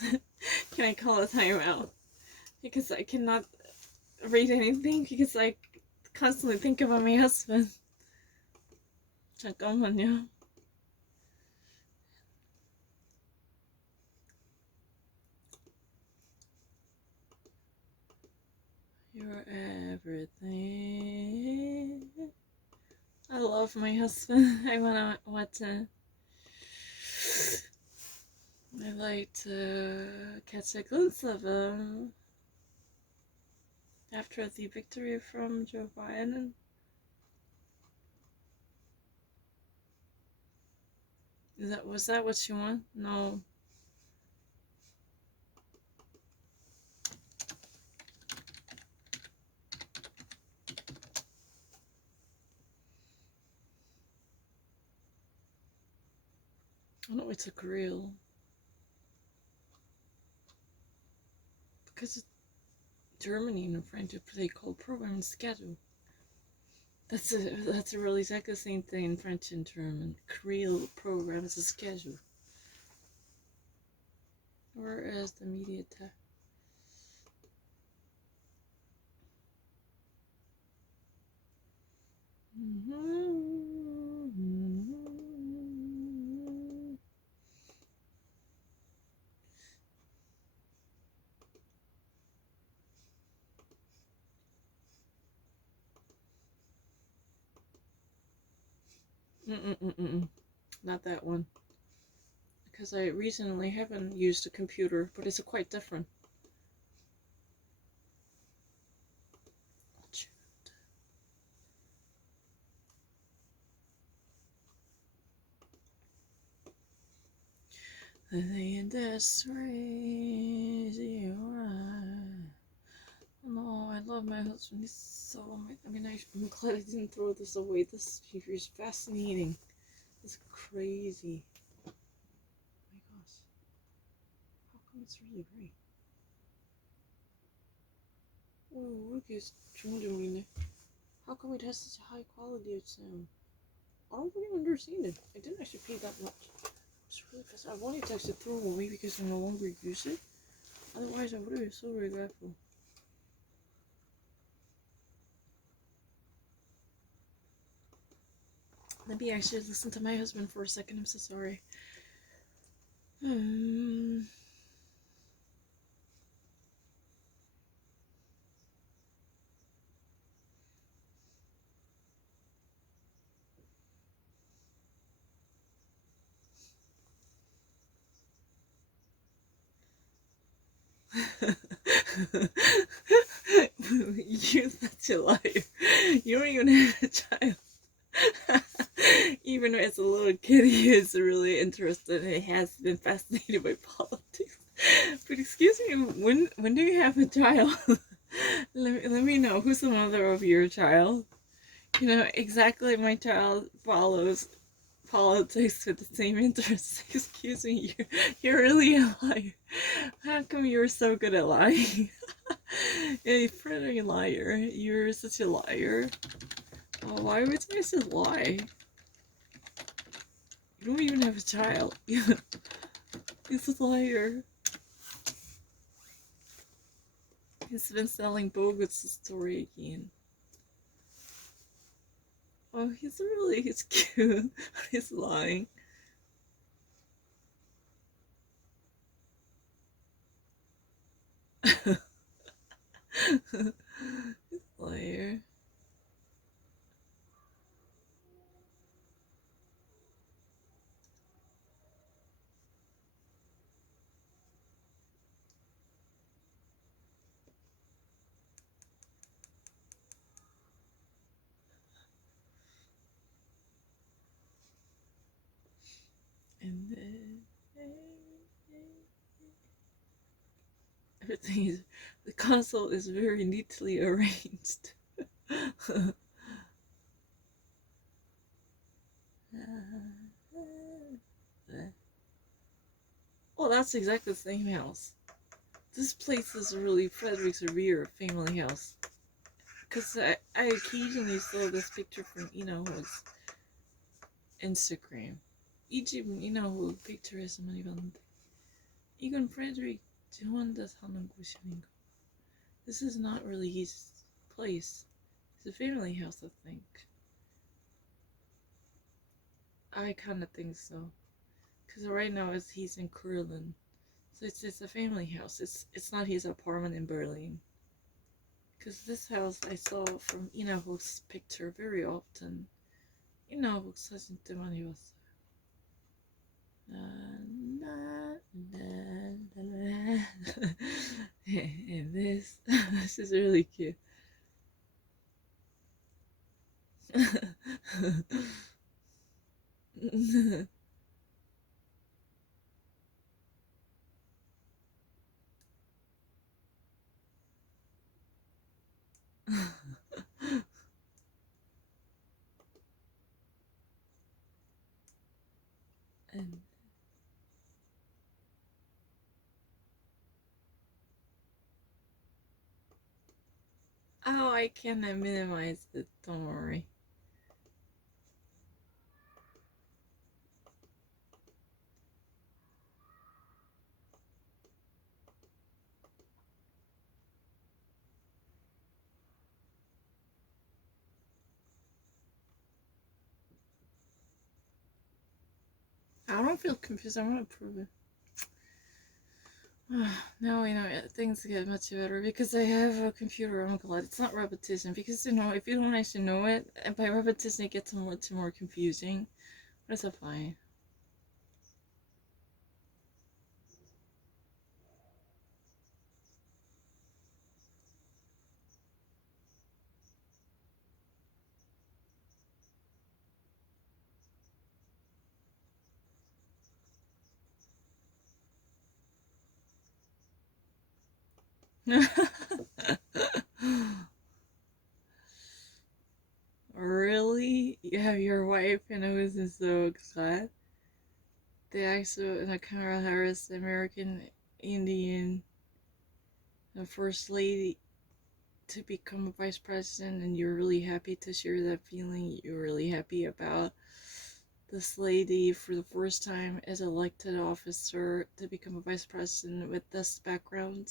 Can I call a timeout? Because I cannot read anything because I constantly think about my husband. 잠깐만요. You're everything. I love my husband. I wanna watch it. I like to catch a glimpse of him after the victory from Joe Biden. Was that what you want? No. Oh no, it's a grill. Because it's Germany and I'm trying to play called program schedule. That's really exactly the same thing in French and German. Creel program is a schedule. Where is the media tech? Not that one. Because I recently haven't used a computer, but it's quite different. In this crazy ride. No, I love my husband. He's so. I mean, I'm glad I didn't throw this away. This figure is fascinating. It's crazy. Oh my gosh. How come it's really great? Whoa, look, it's 좋은. How come it has such a high quality of sound? I don't really understand it. I didn't actually pay that much. It's really fast. I wanted to actually throw it away because I no longer use it. Otherwise, I would have been so regretful. Maybe I should listen to my husband for a second. I'm so sorry. You're such a liar. You don't even have a child. Even as a little kid, he is really interested and has been fascinated by politics. But excuse me, when do you have a child? let me know who's the mother of your child. You know, exactly, my child follows politics with the same interests. Excuse me, you're really a liar. How come you're so good at lying? A friendly liar. You're such a liar. Oh, why would you say lie? You don't even have a child. He's a liar. He's been selling bogus story again. Oh, he's cute. He's lying. He's a liar. And then everything is, the console is very neatly arranged. Oh, that's exactly the same house. This place is really Frederick's Revere family house. Because I occasionally saw this picture from, his Instagram. Egypt, picture is 많이 봤는데. 이건 프레드릭 혼자 사는 곳인가? This is not really his place. It's a family house, I think. I kind of think so. Because right now he's in Kurland. So it's a family house. It's not his apartment in Berlin. Because this house I saw from Inahok's picture very often. Inahok 사진 때 많이 봤어요. And this is really cute. and oh, I cannot minimize it. Don't worry. I don't feel confused. I want to prove it. Now I know things get much better because I have a computer. I'm glad it's not repetition because if you don't actually know it, and by repetition it gets much more confusing. But it's fine. Really? You have your wife and I was so glad. They actually, Kamala Harris, the American Indian, the first lady to become a vice president, and you're really happy to share that feeling. You're really happy about this lady for the first time as elected officer to become a vice president with this background.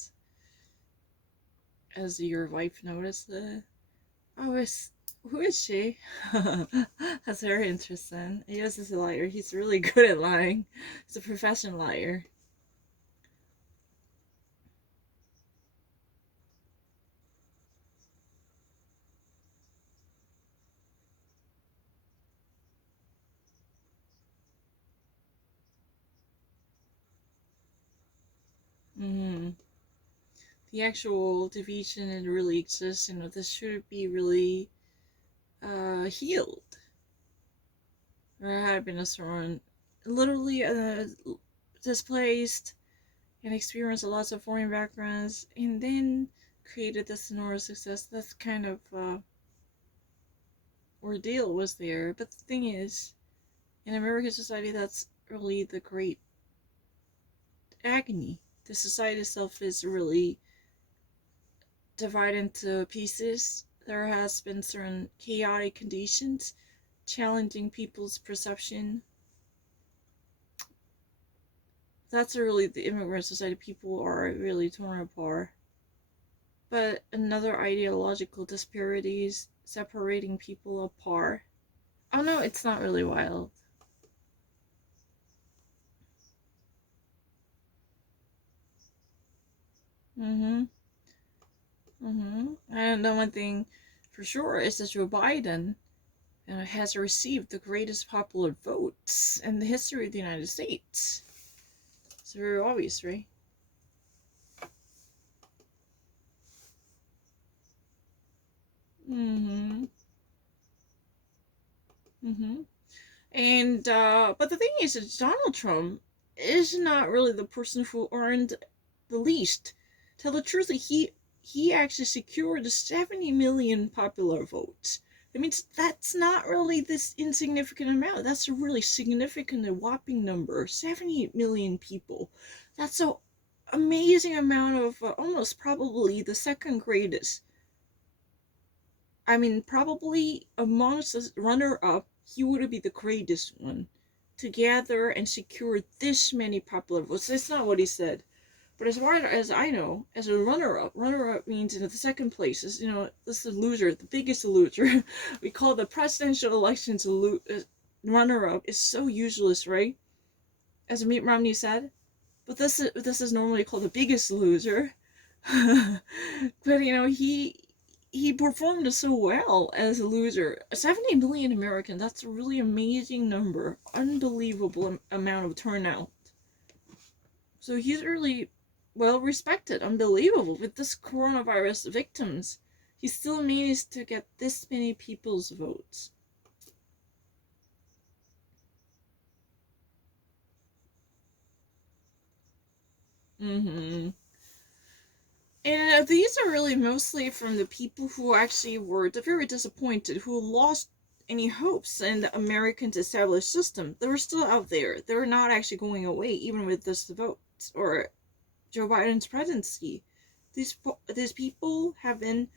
As your wife noticed it. Oh, who is she? That's very interesting. He is a liar. He's really good at lying. He's a professional liar. Mm. The actual division it really exists, this should be really healed. There had been a someone literally displaced and experienced lots of foreign backgrounds and then created this enormous success. That's kind of ordeal was there. But the thing is, in American society, that's really the great agony. The society itself is really divided into pieces. There has been certain chaotic conditions challenging people's perception. That's really the immigrant society. People are really torn apart. But another ideological disparities separating people apart. Oh no, it's not really wild. Mm-hmm. Mm-hmm. And the one thing for sure is that Joe Biden has received the greatest popular votes in the history of the United States. It's very obvious, right? Mm-hmm. Mm-hmm. And but the thing is that Donald Trump is not really the person who earned the least. Tell the truth, he actually secured 70 million popular votes. That means that's not really this insignificant amount. That's a really significant and whopping number. 70 million people. That's an amazing amount of almost probably the second greatest. I mean, probably amongst the runner up, he would be the greatest one. to gather and secure this many popular votes. That's not what he said. But as far as I know, as a runner-up means the second place is, this is a loser, the biggest loser. We call the presidential elections runner-up is so useless, right? As Mitt Romney said. But this is normally called the biggest loser. But he performed so well as a loser. 70 million Americans, that's a really amazing number. Unbelievable amount of turnout. So he's really well respected, unbelievable. With this coronavirus victims, he still managed to get this many people's votes. Mm-hmm. And these are really mostly from the people who actually were very disappointed, who lost any hopes in the American established system. They were still out there. They were not actually going away, even with this vote or Joe Biden's presidency. These people have been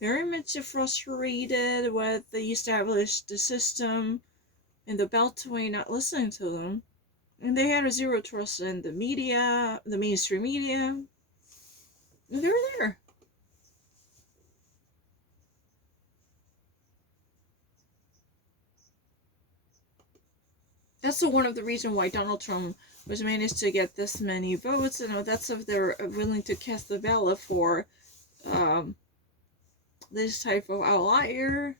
very much frustrated with the established system and the Beltway not listening to them. And they had a zero trust in the media, the mainstream media. And they were there. That's one of the reasons why Donald Trump was managed to get this many votes. That's if they're willing to cast the ballot for um, this type of outlier.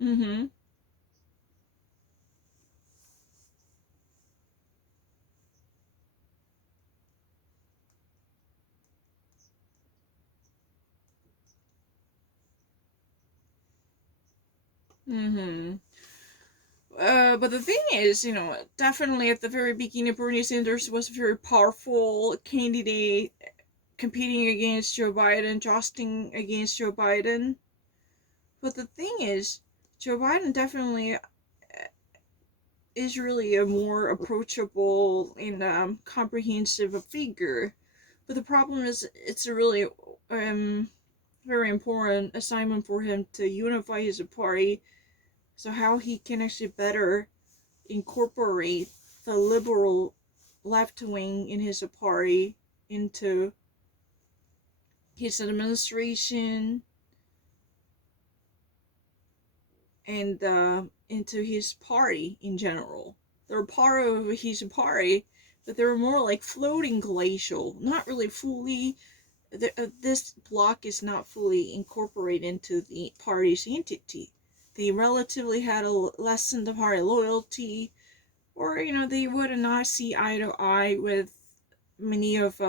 Mm-hmm. Mm-hmm. But the thing is, definitely at the very beginning, Bernie Sanders was a very powerful candidate competing against Joe Biden, jostling against Joe Biden. But the thing is, Joe Biden definitely is really a more approachable and comprehensive figure. But the problem is, it's a really very important assignment for him to unify his party. So how he can actually better incorporate the liberal left wing in his party into his administration and into his party in general. They're part of his party, but they're more like floating glacial, not really fully. This block is not fully incorporated into the party's entity. They relatively had a lessen the party loyalty, or they would not see eye to eye with many of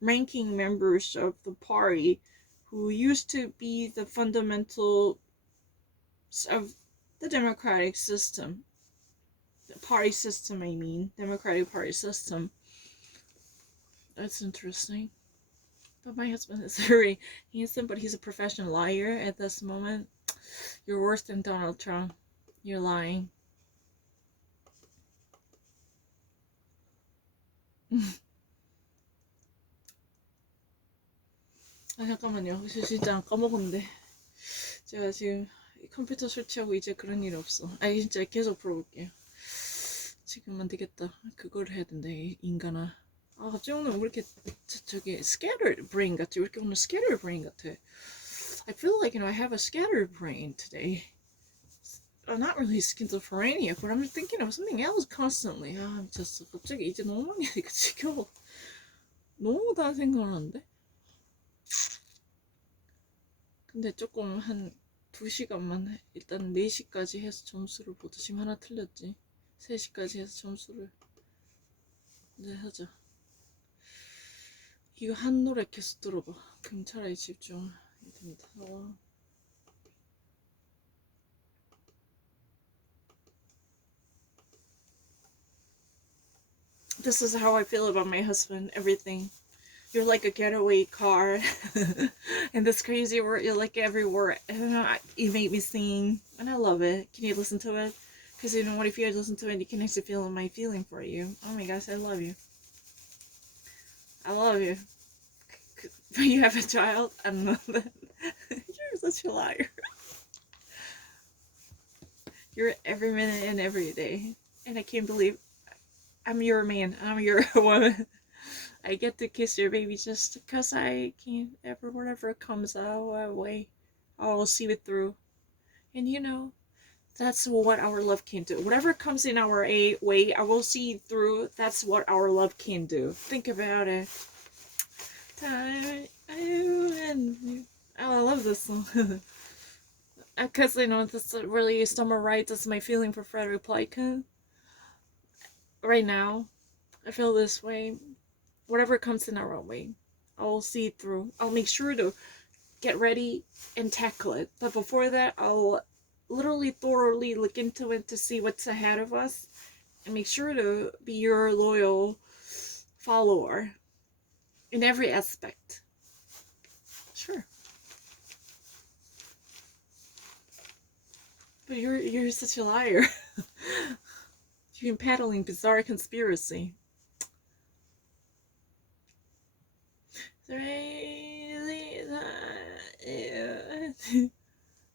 ranking members of the party who used to be the fundamental of the democratic system, the party system. I mean, democratic party system. That's interesting. But my husband is very handsome, but he's a professional liar at this moment. You're worse than Donald Trump. You're lying. 아 잠깐만요. 저 진짜 까먹었는데. 제가 지금 컴퓨터 설치하고 이제 그런 일 없어. 진짜 계속 풀어볼게요. 지금 안 되겠다. 그걸 해야 된다, 인간아. 갑자기 오늘 왜 이렇게 저기 scattered brain 같아? 왜 이렇게 오늘 scattered brain 같아? I feel like I have a scattered brain today. Not really schizophrenia, but I'm thinking of something else constantly. 미쳤어. 갑자기 이제 너무 많이 하니까 지겨워. 너무 다 생각나는데? 근데 조금 한 2시간만 일단 4시까지 해서 점수를 보자. 지금 하나 틀렸지. 3시까지 해서 점수를 하자. 이거 한 노래 계속 들어봐. 그럼 차라리 집중이 됩니다. This is how I feel about my husband. Everything. You're like a getaway car. And this crazy word, you're like every word. You make me sing. And I love it. Can you listen to it? Because you know what, if you had listened to it, you can actually feel my feeling for you. Oh my gosh, I love you. I love you. But you have a child? I don't know that. You're such a liar. You're every minute and every day. And I can't believe I'm your man. I'm your woman. I get to kiss your baby just because I can't ever, whatever comes our way, I will see it through. And you know, that's what our love can do. Whatever comes in our way, I will see through. That's what our love can do. Think about it. Time, you and you. Oh, I love this song. Because you know, this really summarizes my feeling for Frederick Plykin. Right now, I feel this way. Whatever comes in our way, I'll see it through. I'll make sure to get ready and tackle it. But before that, I'll literally thoroughly look into it to see what's ahead of us and make sure to be your loyal follower in every aspect. Sure. But you're such a liar. You've been peddling bizarre conspiracy.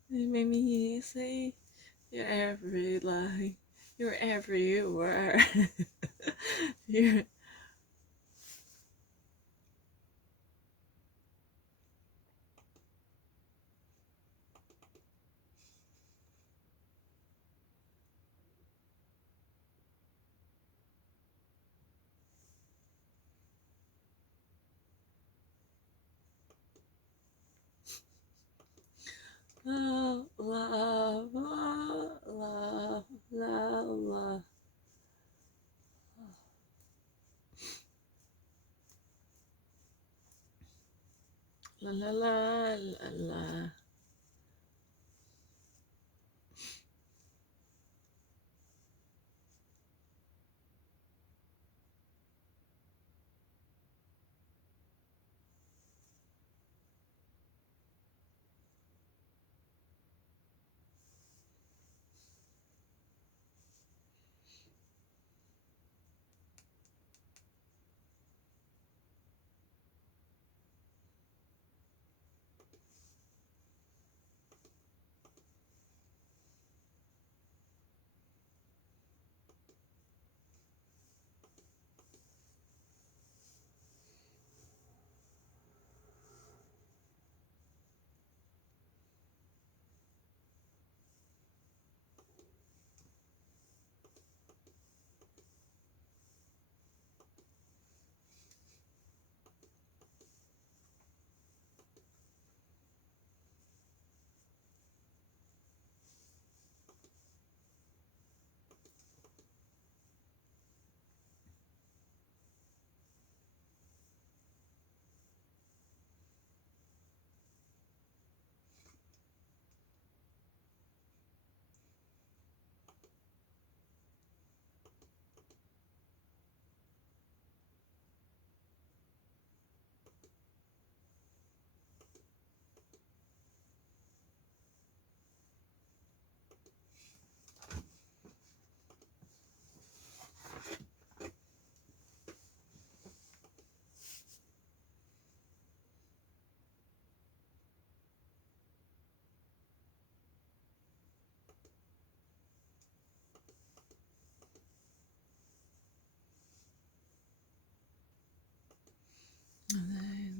It made me say you're every lie. You're everywhere. You're la la la la la la. La la la la la.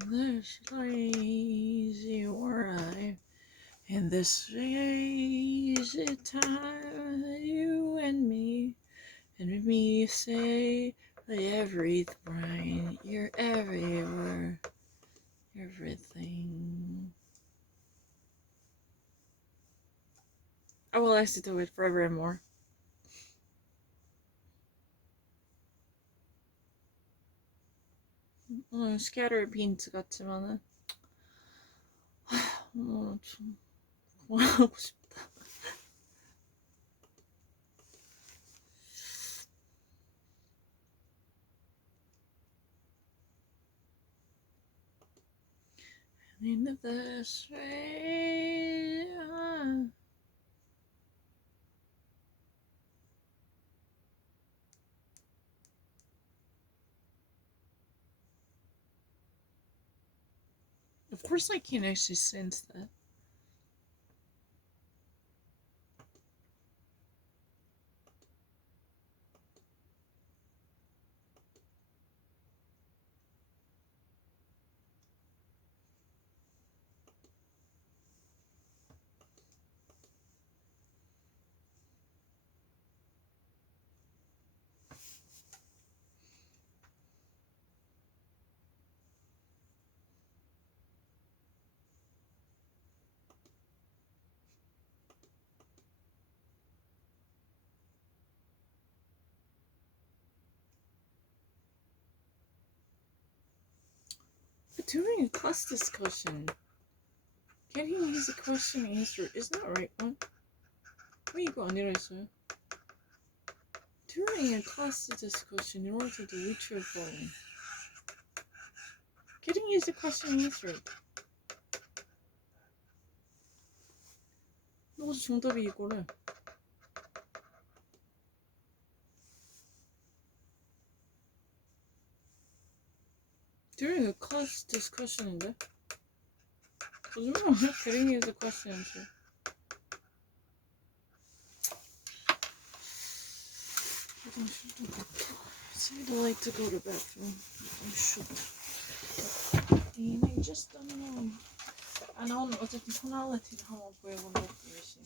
This lazy arrive in this lazy time, you and me say that everything, you're everywhere, everything. I will listen to it forever and more. 스캐럴 빈트 같지만은 좀 하고 싶다. In this way, Of course, I can actually sense that. But during a class discussion, getting use a question and answer is not right one. 왜 이거 아니라 했어요? During a class discussion, in order to do which of following, getting use a question and answer. 너가 정답이 이거래. During a class discussion인데? 거짓말. Getting use a question and answer. I'd like to go to the bathroom. I should. I just don't know. 아, 나 오늘 어쨌든 톤알리티를 한번 보여본다고 열심히.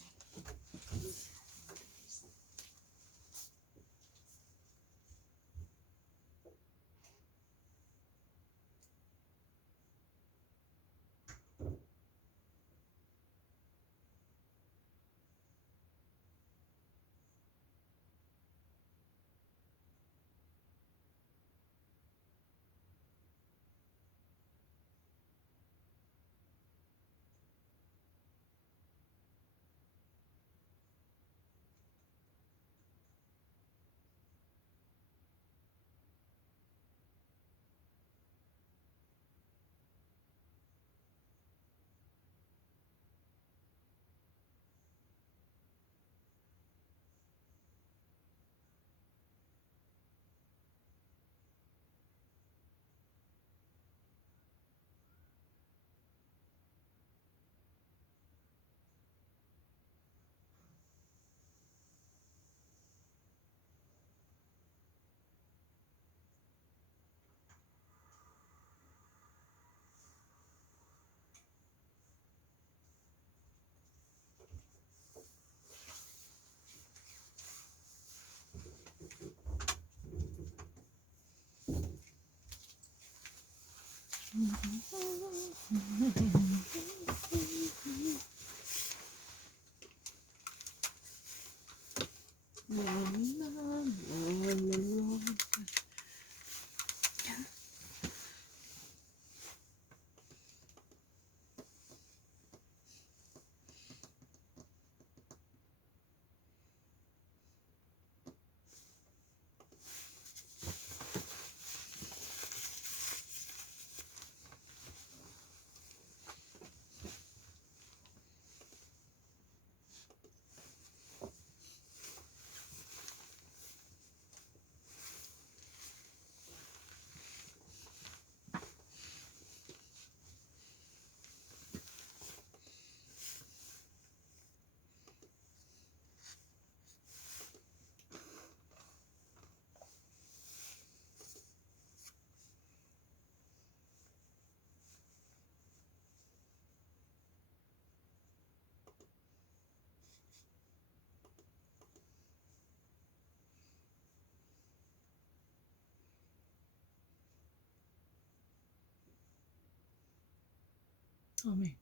Oh, man.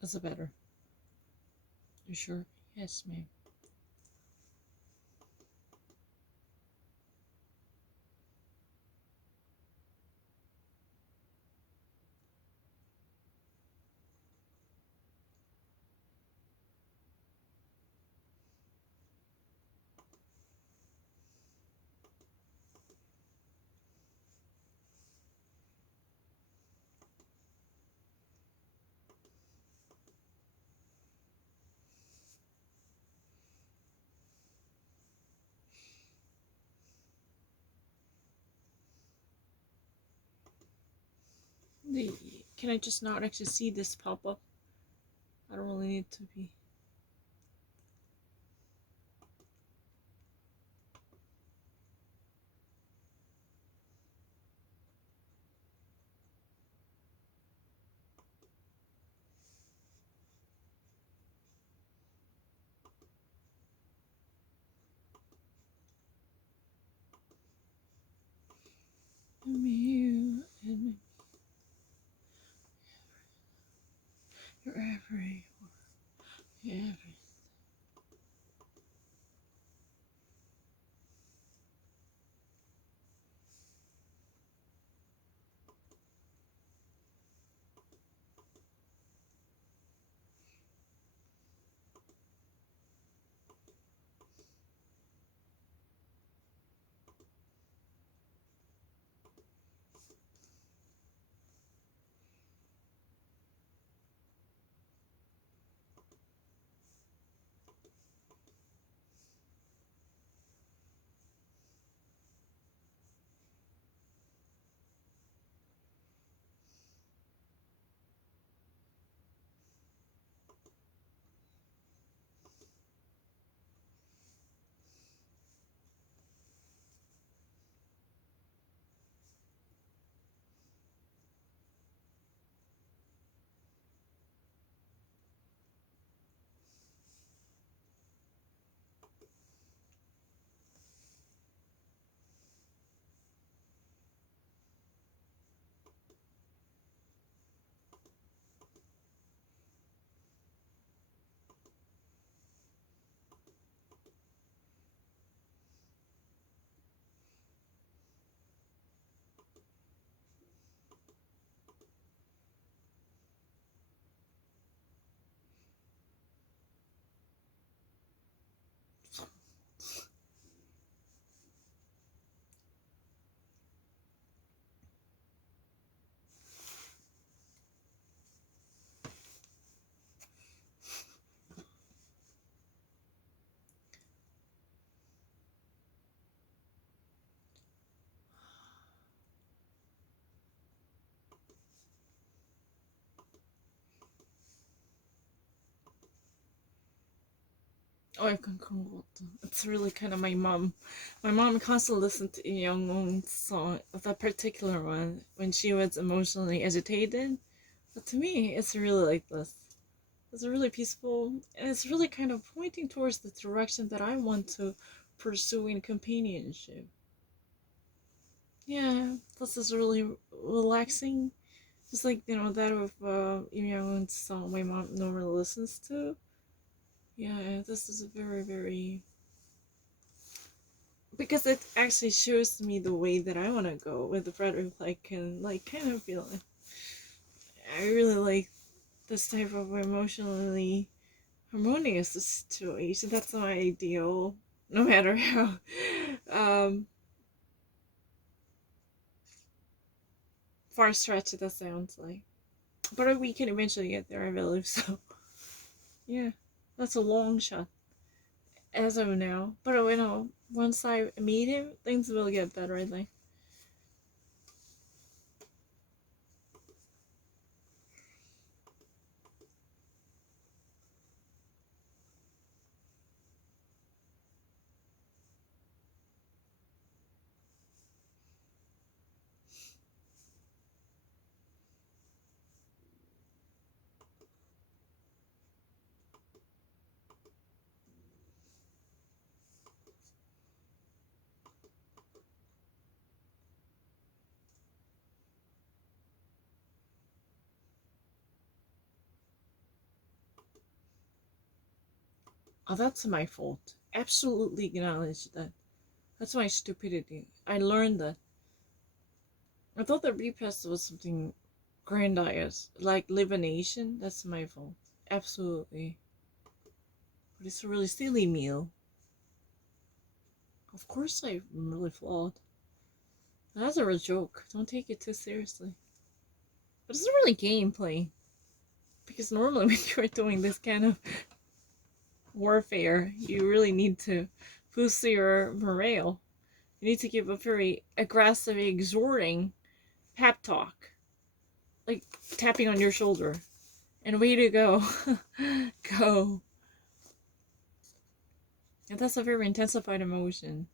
That's a better. You sure? Yes, ma'am. The Can I just not actually see this pop up? I don't really need to be. You and you're everywhere. Every. Oh, I can quote. It's really kind of my mom. My mom constantly listened to Young Moon's song, that particular one, when she was emotionally agitated. But to me, it's really like this. It's really peaceful, and it's really kind of pointing towards the direction that I want to pursue in companionship. Yeah, this is really relaxing. Just like, that of Im Young song my mom normally listens to. Yeah, this is a very, very. Because it actually shows me the way that I want to go with the Frederick like and like kind of feel it. I really like this type of emotionally harmonious situation. That's my ideal, no matter how um, far stretched that sounds like. But we can eventually get there, I believe. So yeah, that's a long shot as of now. But once I meet him, things will get better. I think. Oh, that's my fault. Absolutely acknowledge that. That's my stupidity. I learned that. I thought the repast was something grandiose, like Libanation. That's my fault. Absolutely. But it's a really silly meal. Of course I'm really flawed. That's a real joke. Don't take it too seriously. But it's not really gameplay. Because normally when you're doing this kind of warfare, you really need to boost your morale. You need to give a very aggressive, exhorting pep talk. like tapping on your shoulder. And way to go. Go. And that's a very intensified emotion.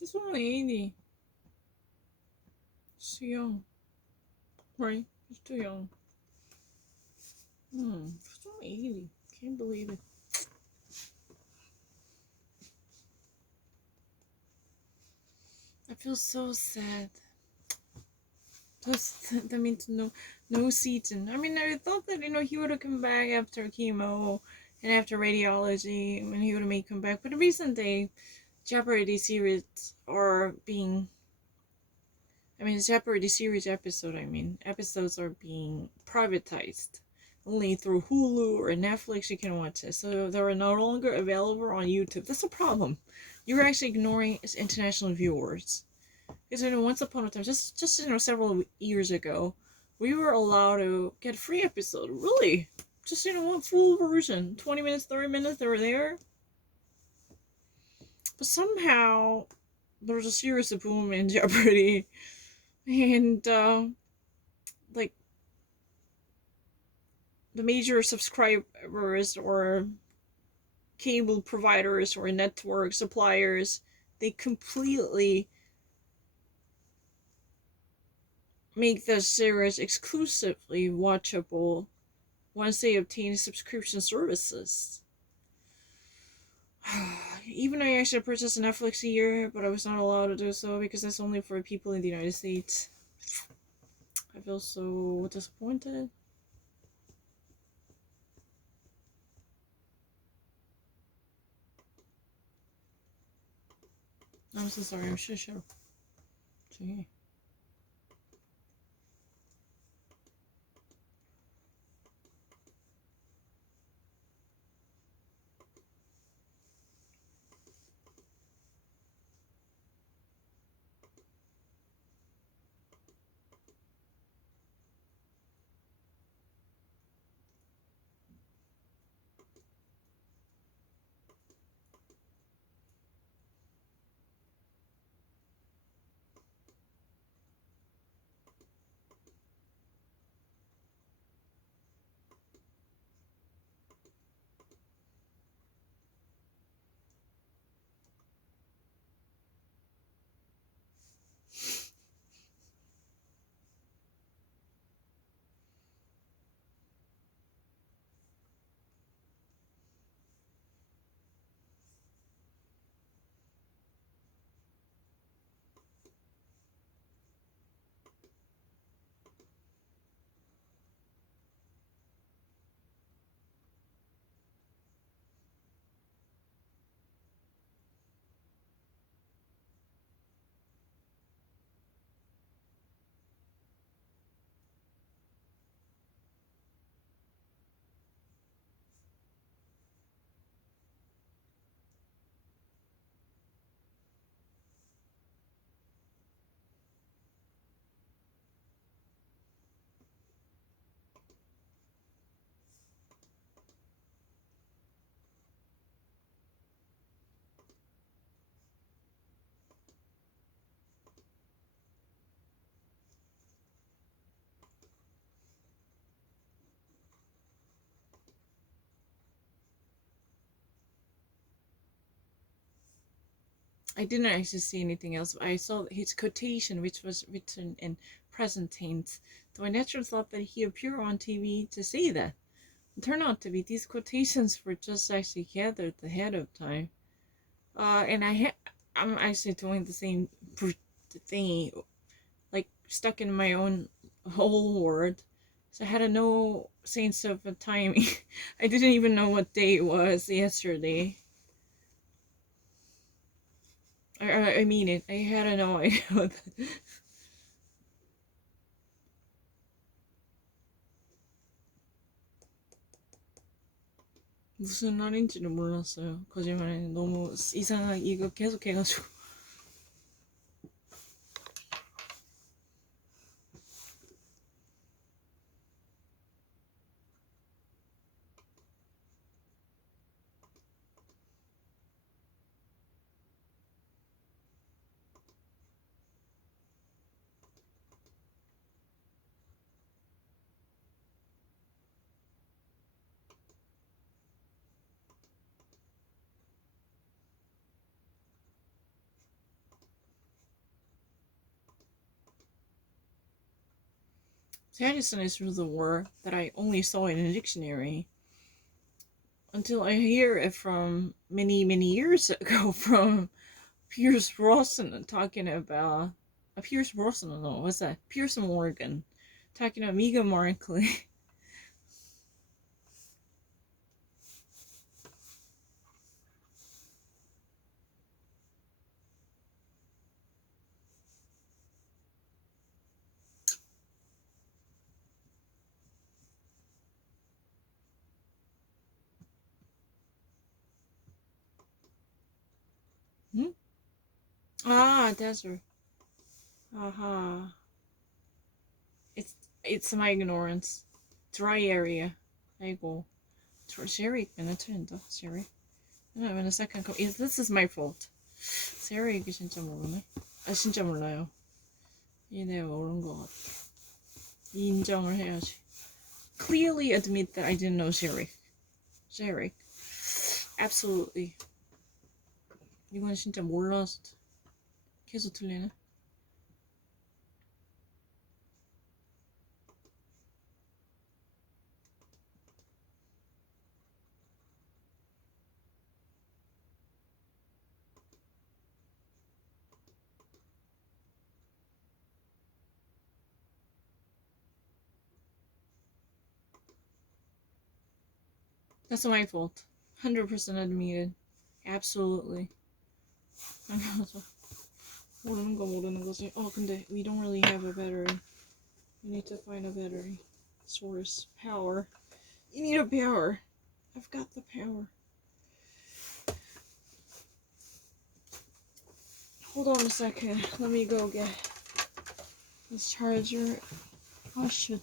It's only 80. It's too young. Right? It's too young. It's only 80. Can't believe it. I feel so sad. That means no Seaton. I mean, I thought that he would have come back after chemo and after radiology, and he would have made come back. But the reason the Jeopardy series are being, the Jeopardy series episodes are being privatized. Only through Hulu or Netflix you can watch it. So they're no longer available on YouTube. That's a problem. You're actually ignoring international viewers. Because once upon a time, just several years ago, we were allowed to get a free episode. Really, just one full version, 20 minutes, 30 minutes. They were there, but somehow there was a serious boom in Jeopardy, and like the major subscribers or cable providers or network suppliers, they completely make the series exclusively watchable once they obtain subscription services. Even I actually purchased Netflix here, but I was not allowed to do so because that's only for people in the United States. I feel so disappointed. I'm so sorry, I'm sure. Gee. I didn't actually see anything else. I saw his quotation, which was written in present tense. So I naturally thought that he appeared on TV to say that. It turned out to be these quotations were just actually gathered ahead of time. And I'm actually doing the same thingy, like stuck in my own whole world. So I had no sense of timing. I didn't even know what day it was yesterday. I mean it. I had no idea what 무슨 날인지를 몰랐어요. 거짓말에 너무 이상하게 이거 계속 해가지고. Sadness is the word that I only saw in a dictionary until I hear it from many years ago from Pierce Brosnan talking about Pierce Brosnan. No, what's that? Pierce Morgan talking about Meghan Markle. Hmm? Ah, desert. Aha. It's it's my ignorance. Dry area. 아이고. Sherry 맨날 틀린다. Sherry. When a second come. Yes, this is my fault. Sherry 이게 진짜 모르네. 아 진짜 몰라요. 이 내가 모르는 것 같아. 인정을 해야지. Clearly admit that I didn't know Sherry. Sherry. Absolutely. 이건 진짜 몰랐어. 계속 틀리네. That's my fault. 100% admitted. Absolutely. 모르는 거지. 근데 we don't really have a battery. We need to find a battery source. Power. You need a power. I've got the power. Hold on a second. Let me go get this charger. Oh shit.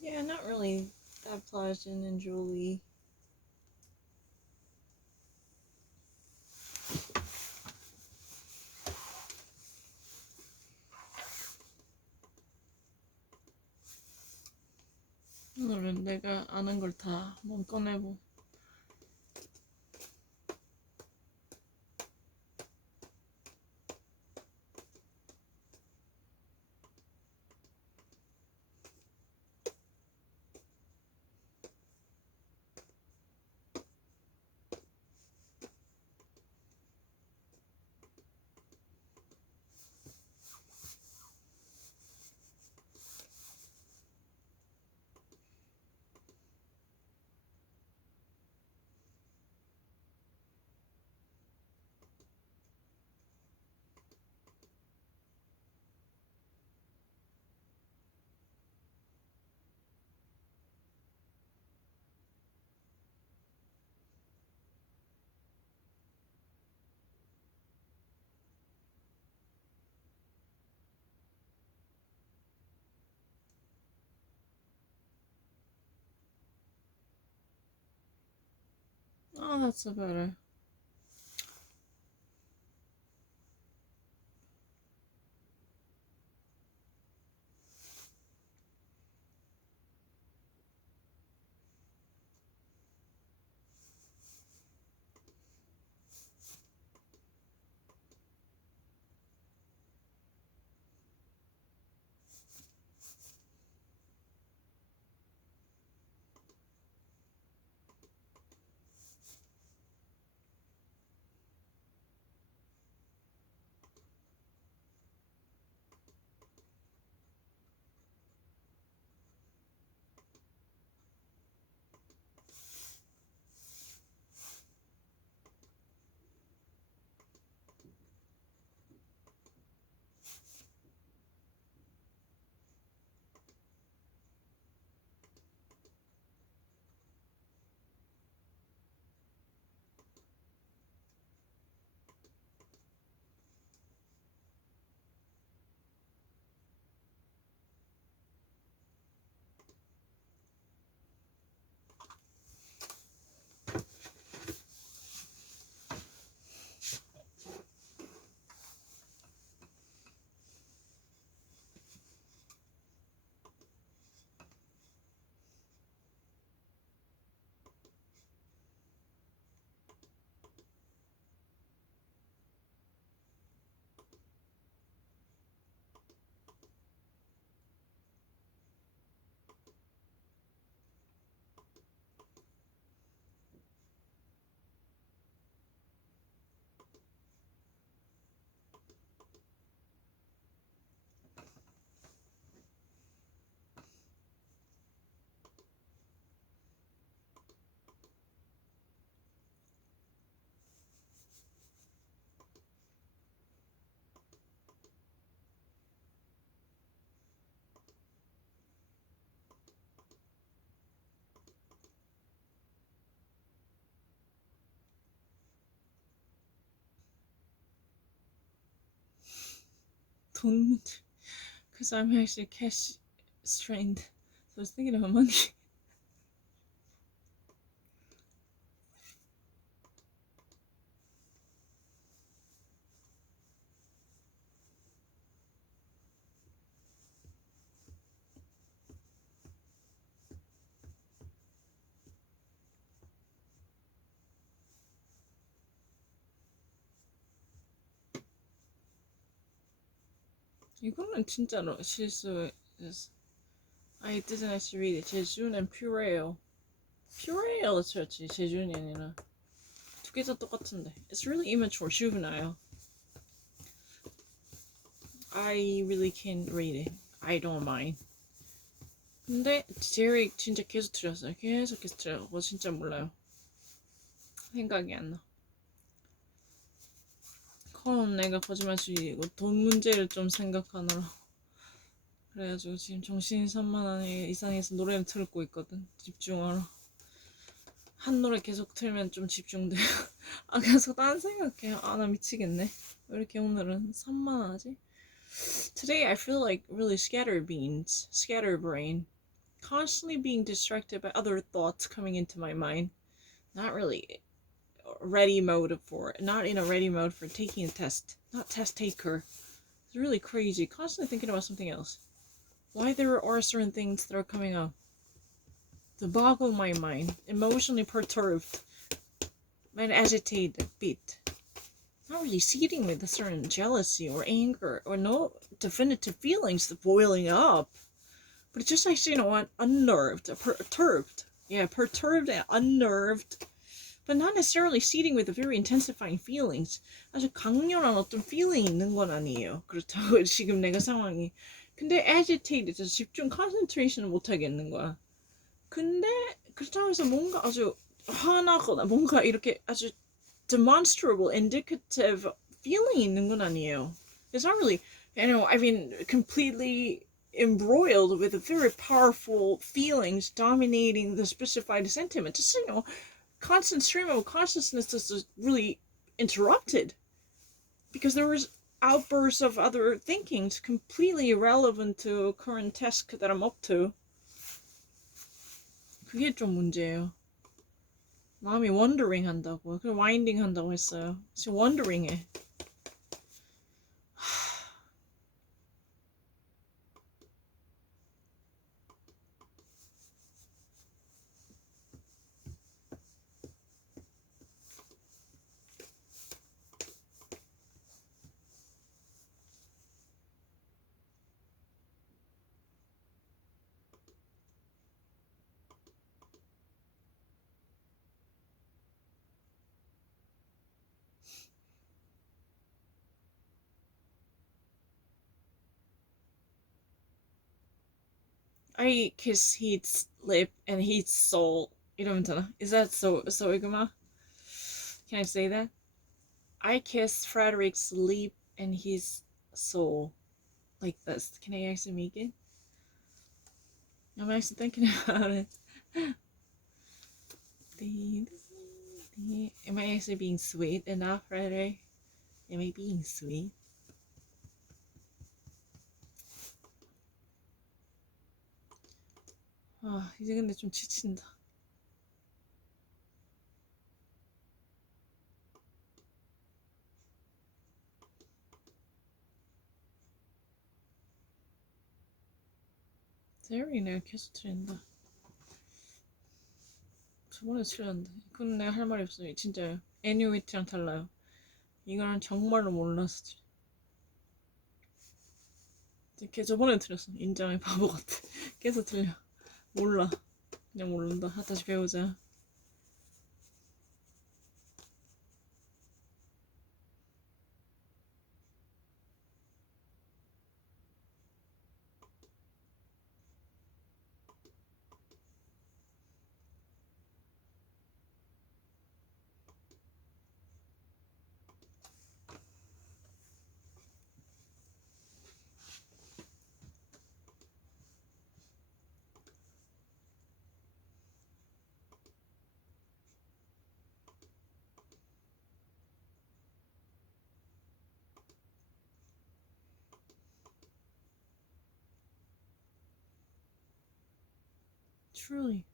Yeah, not really that pleasant and Julie. 오늘은 내가 아는 걸 다 한번 꺼내보. Oh, that's better. 돈 문제. Because I'm actually cash strained. So I was thinking about money. 이거는 진짜로 실수. I didn't actually read it. 제준 and Purell. Purell 쳤지. 제준이 아니라. 두 개 다 똑같은데. It's really immature, juvenile. I really can't read it. I don't mind. 근데 제리 진짜 계속 틀렸어요. 계속 틀려고 진짜 몰라요. 생각이 안 나. 그럼 내가 거짓말치고 돈 문제를 좀 생각하느라. 그래가지고 지금 정신이 산만한 이상해서 노래를 틀고 있거든. 집중하러. 한 노래 계속 틀면 좀 집중돼요. 아, 계속 딴 생각해요. 아, 나 미치겠네. 왜 이렇게 오늘은 산만하지? Today I feel like really scatterbrain. Constantly being distracted by other thoughts coming into my mind. Not really ready mode for it. Not in a ready mode for taking a test. Not test taker. It's really crazy. Constantly thinking about something else. Why there are certain things that are coming up. To boggle my mind. Emotionally perturbed. And agitated a bit. Not really seething with a certain jealousy or anger or no definitive feelings boiling up. But it's just actually, you know what, unnerved, perturbed. Yeah, perturbed and unnerved. But not necessarily seething with a very intensifying feelings. 아주 강렬한 어떤 feeling이 있는 건 아니에요. 그렇다고 지금 내가 상황이. 근데 agitated, 집중, concentration을 못 하겠는 거야. 근데 그렇다고 해서 뭔가 아주 화나거나 뭔가 이렇게 아주 demonstrable, indicative feeling 있는 건 아니에요. It's not really, completely embroiled with very powerful feelings dominating the specified sentiment. Just, constant stream of consciousness is really interrupted because there was outbursts of other thinkings completely irrelevant to current task that I'm up to. 그게 좀 문제예요. 마음이 원더링 한다고. 그 와인딩 한다고 했어요. 지금 원더링해. I kiss his lip and his soul. 이러면 되나? Is that so 이그마? Can I say that? I kiss Frederick's lip and his soul. Like this. Can I actually make it? I'm actually thinking about it. Am I actually being sweet enough, Frederick? Am I being sweet? 아, 이제 근데 좀 지친다. 세율이 내가 계속 틀린다. 저번에 틀렸는데. 이건 내가 할 말이 없어요. 진짜요. 애니웨이트랑 달라요. 이거는 정말로 몰랐어. 걔 저번에 틀렸어. 인정해. 바보 같아. 계속 틀려. 몰라. 그냥 모른다. 다시 배우자. Truly.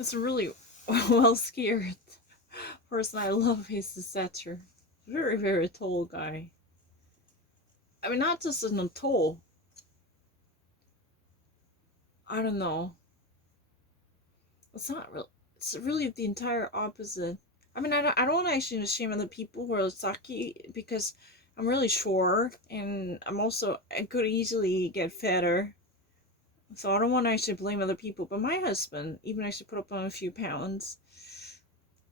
It's a really well scared person. I love his stature. Very, very tall guy. I mean, not just in a tall. I don't know. It's not real. It's really the entire opposite. I mean, I don't want to actually shame other people who are sucky because I'm really short and I could easily get fatter. So I don't want to actually blame other people. But my husband even actually put up on a few pounds.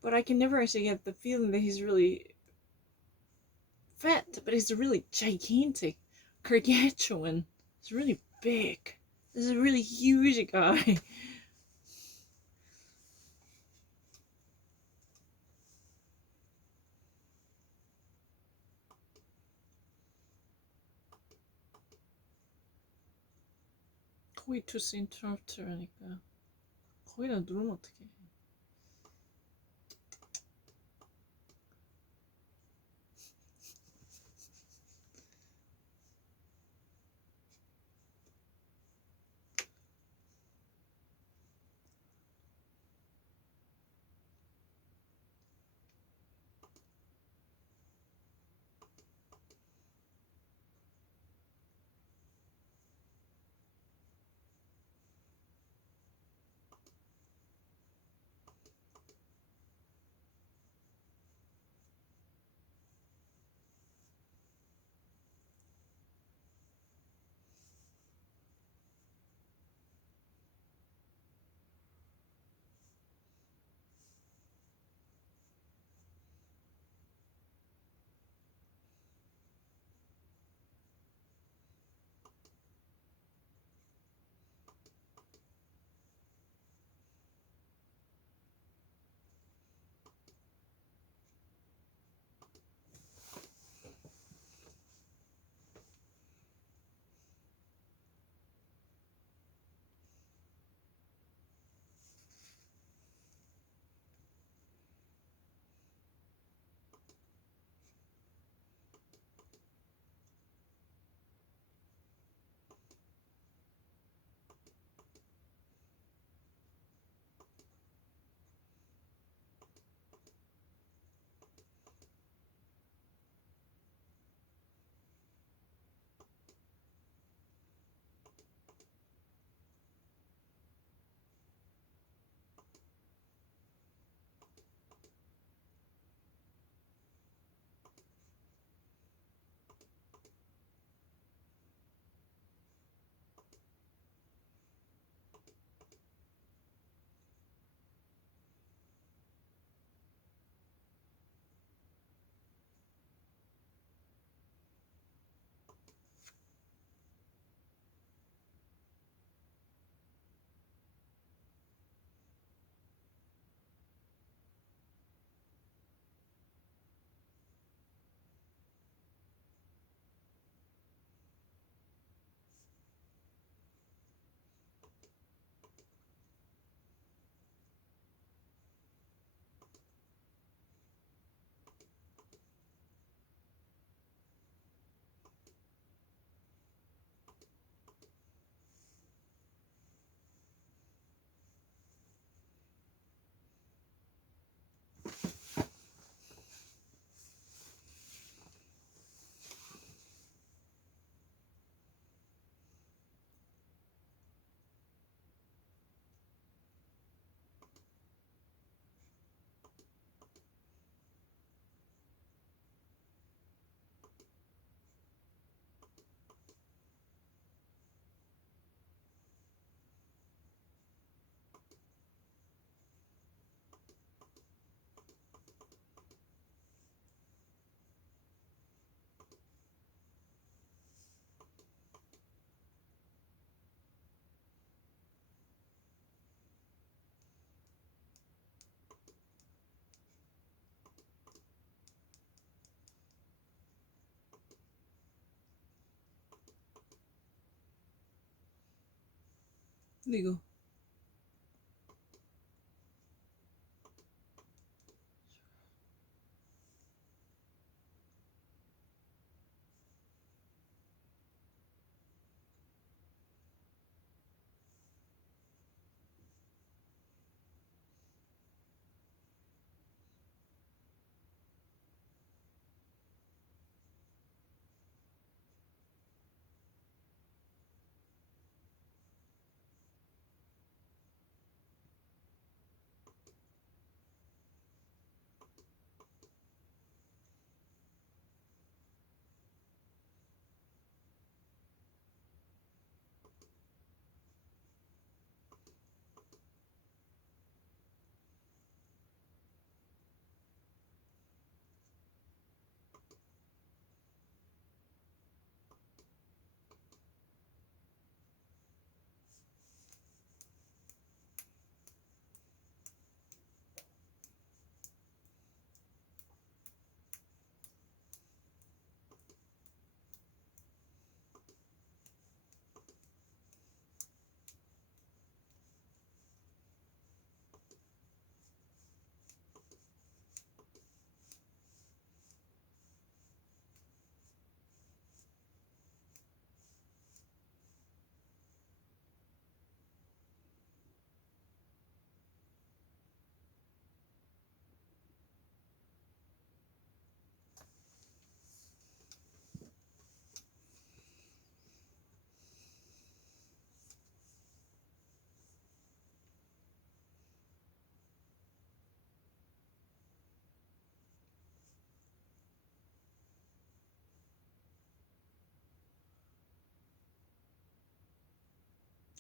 But I can never actually get the feeling that he's really fat, but he's really gigantic, gargantuan. He's really big. This is a really huge guy. コイ투스 인터럽트라니까. 거기다 누르면 어떡해. 이거.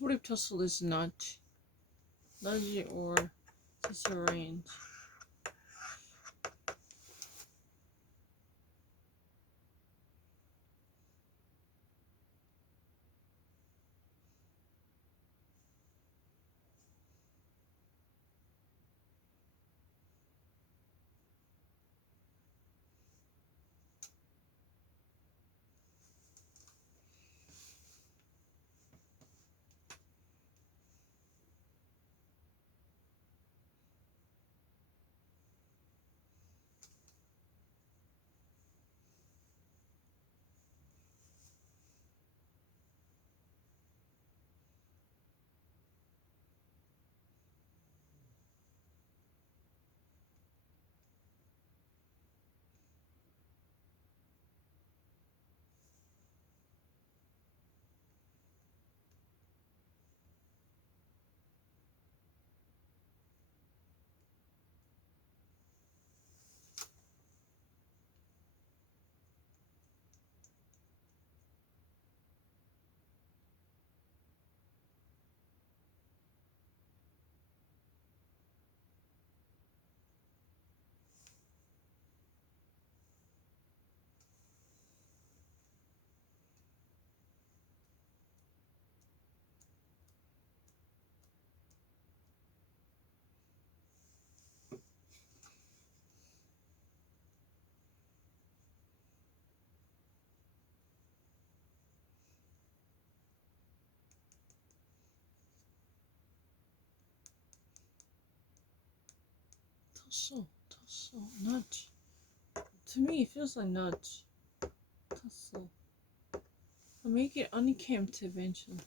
What if tussle is nudge? Nudge or disarrange? Tussle, nudge. To me, it feels like nudge. Tussle. I'll make it unkempt eventually.